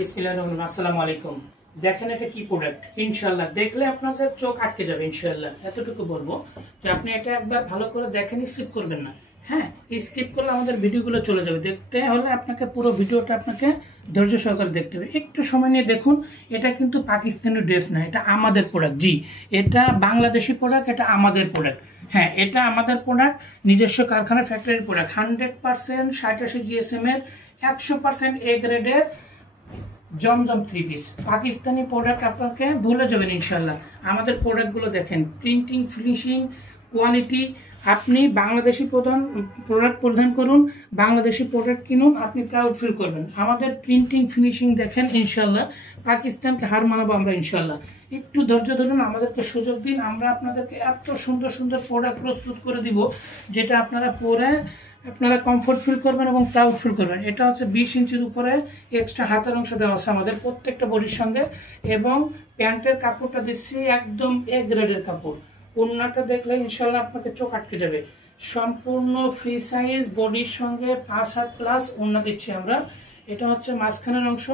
বিসমিল্লাহির রহমানির রহিম। আসসালামু আলাইকুম। দেখেন এটা কি প্রোডাক্ট, ইনশাআল্লাহ দেখলে আপনাদের চোখ আটকে যাবে ইনশাআল্লাহ। এতটুকু বলবো যে আপনি এটা একবার ভালো করে দেখেন, স্কিপ করবেন না। হ্যাঁ, স্কিপ করলে আমাদের ভিডিওগুলো চলে যাবে। দেখতে হলে আপনাকে পুরো ভিডিওটা আপনাকে ধৈর্য সহকারে দেখতে হবে। একটু সময় নিয়ে দেখুন। এটা কিন্তু পাকিস্তানি ড্রেস না, এটা আমাদের প্রোডাক্ট। জি, এটা বাংলাদেশি প্রোডাক্ট, এটা আমাদের প্রোডাক্ট। হ্যাঁ, এটা আমাদের প্রোডাক্ট, নিজস্ব কারখানা ফ্যাক্টরির প্রোডাক্ট। 100% 87 GSM এর 100% এ গ্রেডের জমজম 3 পিস পাকিস্তানি প্রোডাক্ট। আপনাকে ভুলে যাবেন ইনশাল্লাহ। আমাদের প্রোডাক্টগুলো দেখেন, প্রিন্টিং, ফিনিশিং, কোয়ালিটি। আপনি বাংলাদেশি প্রোডাক্ট প্রদান করুন, বাংলাদেশি প্রোডাক্ট কিনুন, আপনি প্রাউড ফিল করবেন। আমাদের প্রিন্টিং ফিনিশিং দেখেন ইনশাল্লাহ, পাকিস্তানকে হার মানাবো আমরা ইনশাল্লাহ। একটু ধৈর্য ধরুন, আমাদেরকে সুযোগ দিন। আমরা আপনাদেরকে এত সুন্দর সুন্দর প্রোডাক্ট প্রস্তুত করে দিব যেটা আপনারা পরে আপনারা কমফোর্ট ফিল করবেন এবং প্রাউড ফিল করবেন। এটা হচ্ছে 20 ইঞ্চির উপরে এক্সট্রা হাতের অংশ দেওয়া আছে আমাদের প্রত্যেকটা বডির সঙ্গে। এবং প্যান্টের কাপড়টা দিচ্ছি একদম এ গ্রেডের কাপড়। ওড়নাটা দেখলে ইনশাল্লাহ আপনাকে চোখ আটকে যাবে। সম্পূর্ণ ফ্রি সাইজ, বডির সঙ্গে 5 হাত প্লাস ওড়না দিচ্ছি আমরা। এটা হচ্ছে মাঝখানের অংশ,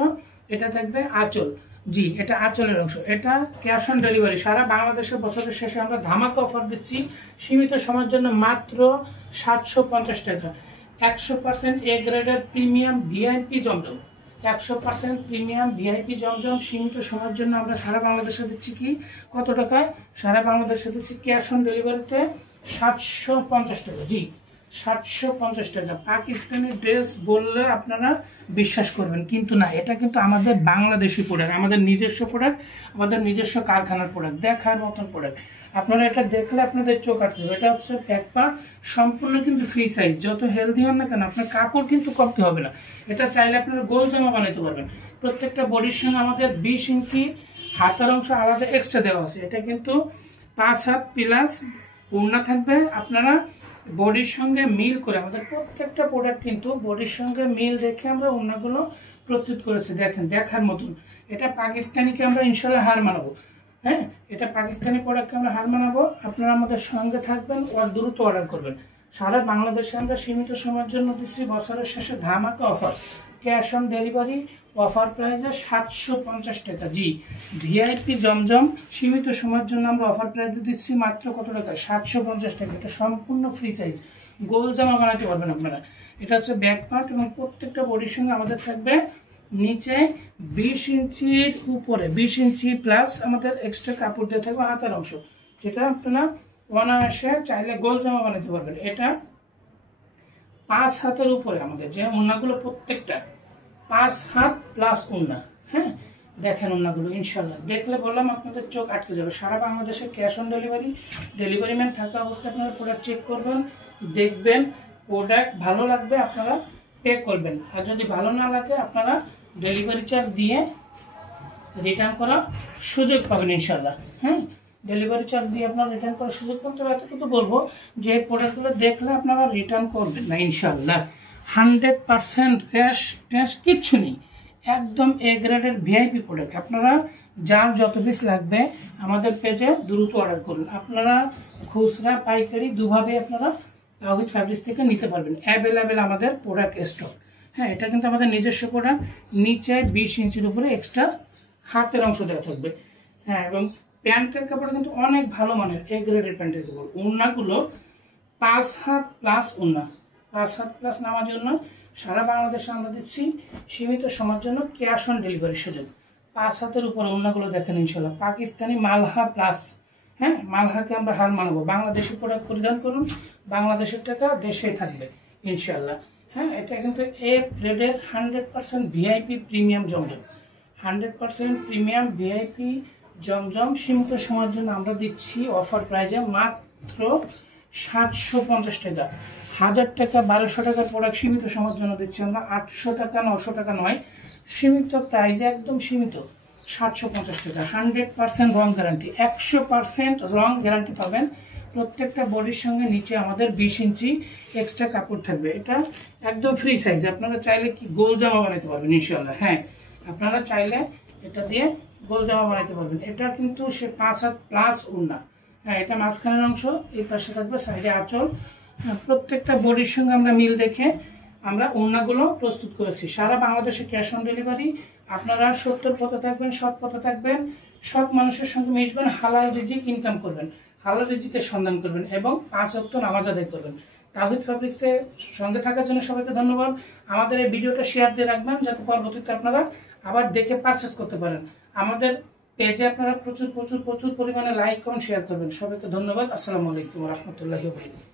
এটা থাকবে আঁচল। জি, এটা আঁচলের অংশ। এটা ক্যাশ অন ডেলিভারি। সারা বাংলাদেশের বছরের শেষে আমরা ধামাকা অফার দিচ্ছি সীমিত সময়ের জন্য, মাত্র 750 টাকা। 100% এ গ্রেডের প্রিমিয়াম ভিআইপি জমজম, 100% প্রিমিয়াম ভিআইপি জমজম সীমিত সময়ের জন্য আমরা সারা বাংলাদেশে দিচ্ছি। কি কত টাকায়? সারা বাংলাদেশে দিচ্ছি ক্যাশ অন ডেলিভারিতে 750 টাকা। জি, 750 টাকা। পাকিস্তানি ড্রেস বললে আপনারা বিশ্বাস করবেন, কিন্তু না, এটা কিন্তু আমাদের বাংলাদেশি প্রোডাক্ট, আমাদের নিজস্ব প্রোডাক্ট, আমাদের নিজস্ব কারখানার প্রোডাক্ট, দেখার মতন প্রোডাক্ট। আপনারা এটা দেখলে আপনাদের চোখ আটকে যাবে। এটা হচ্ছে ব্যাক পার্ট, সম্পূর্ণ কিন্তু ফ্রি সাইজ। যত হেলদি হন না কেন, আপনার কাপড় কিন্তু কমতে হবে না। এটা চাইলে আপনারা গোল জামা বানাইতে পারবেন। প্রত্যেকটা বডির সঙ্গে আমাদের 20 ইঞ্চি হাতের অংশ আলাদা এক্সট্রা দেওয়া আছে। এটা কিন্তু 5 হাত প্লাস ওড়না থাকবে। আপনারা বডির সঙ্গে মিল করে, আমাদের প্রত্যেকটা প্রোডাক্ট কিন্তু বডির সঙ্গে মিল রেখে আমরা ওড়নাগুলো প্রস্তুত করেছি। দেখেন, দেখার মতন। এটা পাকিস্তানিকে আমরা ইনশাল্লাহ হার মানাবো। হ্যাঁ, এটা পাকিস্তানি প্রোডাক্টকে আমরা হার মানাবো। আপনারা আমাদের সঙ্গে থাকবেন, দ্রুত অর্ডার করবেন। সারা বাংলাদেশে আমরা সীমিত সময়ের জন্য দিচ্ছি বছরের শেষে ধামাকা offer, cash on delivery offer প্রাইসে 750 টাকা। জি, ভিআইপি জমজম সীমিত সময়ের জন্য আমরা অফার প্রাইসে দিচ্ছি মাত্র কত টাকা? 750 টাকা। এটা সম্পূর্ণ ফ্রি সাইজ, গোল জামা বানাতে পারবেন আপনারা। এটা হচ্ছে ব্যাক পার্ট এবং প্রত্যেকটা বডির সঙ্গে আমাদের থাকবে নিচে 20 ইঞ্চির উপরে 20 ইঞ্চি প্লাস আমাদের এক্সট্রা কাপড় দিয়ে থাকবে হাতের অংশ, যেটা আপনারা অনায়াসে চাইলে গোল জামা বানাতে পারবেন। এটা 5 হাতের উপরে আমাদের যে ওড়নাগুলো, প্রত্যেকটা 5 হাত প্লাস ওড়না। হ্যাঁ, দেখেন ওড়নাগুলো ইনশাল্লাহ দেখলে বললাম আপনাদের চোখ আটকে যাবে। সারা বাংলাদেশে cash on delivery, delivery man থাকা অবস্থায় আপনারা প্রোডাক্ট চেক করবেন, দেখবেন, প্রোডাক্ট ভালো লাগবে আপনারা পে করবেন। আর যদি ভালো না লাগে আপনারা ডেলিভারি চার্জ দিয়ে রিটার্ন করার সুযোগ পাবেন ইনশাল্লাহ। হ্যাঁ, ডেলিভারি চার্জ দিয়ে আপনারা রিটার্ন করার সুযোগ পাবেন। তবে এতটুকু বলবো যে এই প্রোডাক্টগুলো দেখলে আপনারা রিটার্ন করবেন না ইনশাল্লাহ। 100% র্যাশ কিচ্ছু নেই, একদম এ গ্রেডের ভিআইপি প্রোডাক্ট। আপনারা যার যত পিস লাগবে আমাদের পেজে দ্রুত অর্ডার করুন। আপনারা খুচরা পাইকারি দুভাবে আপনারা তাওহীদ ফ্যাব্রিক্স থেকে নিতে পারবেন। অ্যাভেলেবেল আমাদের প্রোডাক্ট স্টক। হ্যাঁ, এটা কিন্তু আমাদের নিজস্ব প্রোডাক্ট। নিচে 20 ইঞ্চির উপরে এক্সট্রা হাতের অংশ দেওয়া থাকবে। হ্যাঁ, এবং প্যান্টের কাপড় কিন্তু অনেক ভালো মানের, এ গ্রেডের প্যান্টের কাপড়। ওড়নাগুলো 5 হাত প্লাস ওড়না, 5 হাত প্লাস নামার জন্য সারা বাংলাদেশে আমরা দিচ্ছি সীমিত সময়ের জন্য ক্যাশ অন ডেলিভারি সুযোগ। 5 হাতের উপরে ওড়নাগুলো দেখেন ইনশাল্লাহ, পাকিস্তানি মালহা প্লাস। হ্যাঁ, মালহাকে আমরা হার মানবো। বাংলাদেশি প্রোডাক্ট পরিধান করুন, বাংলাদেশের টাকা দেশেই থাকবে ইনশাল্লাহ। হ্যাঁ, এটা কিন্তু এ গ্রেডের 100% ভিআইপি প্রিমিয়াম জমজম, 100% প্রিমিয়াম ভিআইপি জমজম সীমিত সময়ের জন্য আমরা দিচ্ছি অফার প্রাইজে মাত্র 750 টাকা। 1000 টাকা 1200 টাকার প্রোডাক্ট সীমিত সময়ের জন্য দিচ্ছি আমরা 800 টাকা 900 টাকা নয়, সীমিত প্রাইজে, একদম সীমিত 750 টাকা। 100% রং গ্যারান্টি, 100% রং গ্যারান্টি পাবেন। প্রত্যেকটা বডির সঙ্গে নিচে আমাদের 20 ইঞ্চি এক্সট্রা কাপড় থাকবে। এটা একদম ফ্রি সাইজ। আপনারা চাইলে কি গোল জামা বানাতে পারবেন ইনশাল্লাহ। হ্যাঁ, আপনারা চাইলে এটা দিয়ে গোল জামা বানাতে পারবেন। এটা কিন্তু সে 5 হাত প্লাস ওড়না। হ্যাঁ, এটা মাঝখানের অংশ, এই পাশে থাকবে সাইডে আঁচল। প্রত্যেকটা বডির সঙ্গে আমরা মিল দেখে আমরা ওড়নাগুলো প্রস্তুত করেছি। সারা বাংলাদেশে ক্যাশ অন ডেলিভারি। আপনারা সত্যের পথে থাকবেন, সৎ পথে থাকবেন, সৎ মানুষের সঙ্গে মিশবেন, হালাল রিজিক ইনকাম করবেন, হালাল রিজিকের সন্ধান করবেন এবং 5 ওয়াক্ত নামাজ আদায় করবেন। তাওহীদ ফ্যাব্রিক্সের সঙ্গে থাকার জন্য সবাইকে ধন্যবাদ। আমাদের এই ভিডিওটা শেয়ার দিয়ে রাখবেন যাতে পরবর্তীতে আপনারা আবার দেখে পারচেস করতে পারেন। আমাদের পেজে আপনারা প্রচুর প্রচুর প্রচুর পরিমাণে লাইক কমেন্ট শেয়ার করবেন। সবাইকে ধন্যবাদ। আসসালামু আলাইকুম ওয়া রাহমাতুল্লাহি ওয়া বারাকাতুহু।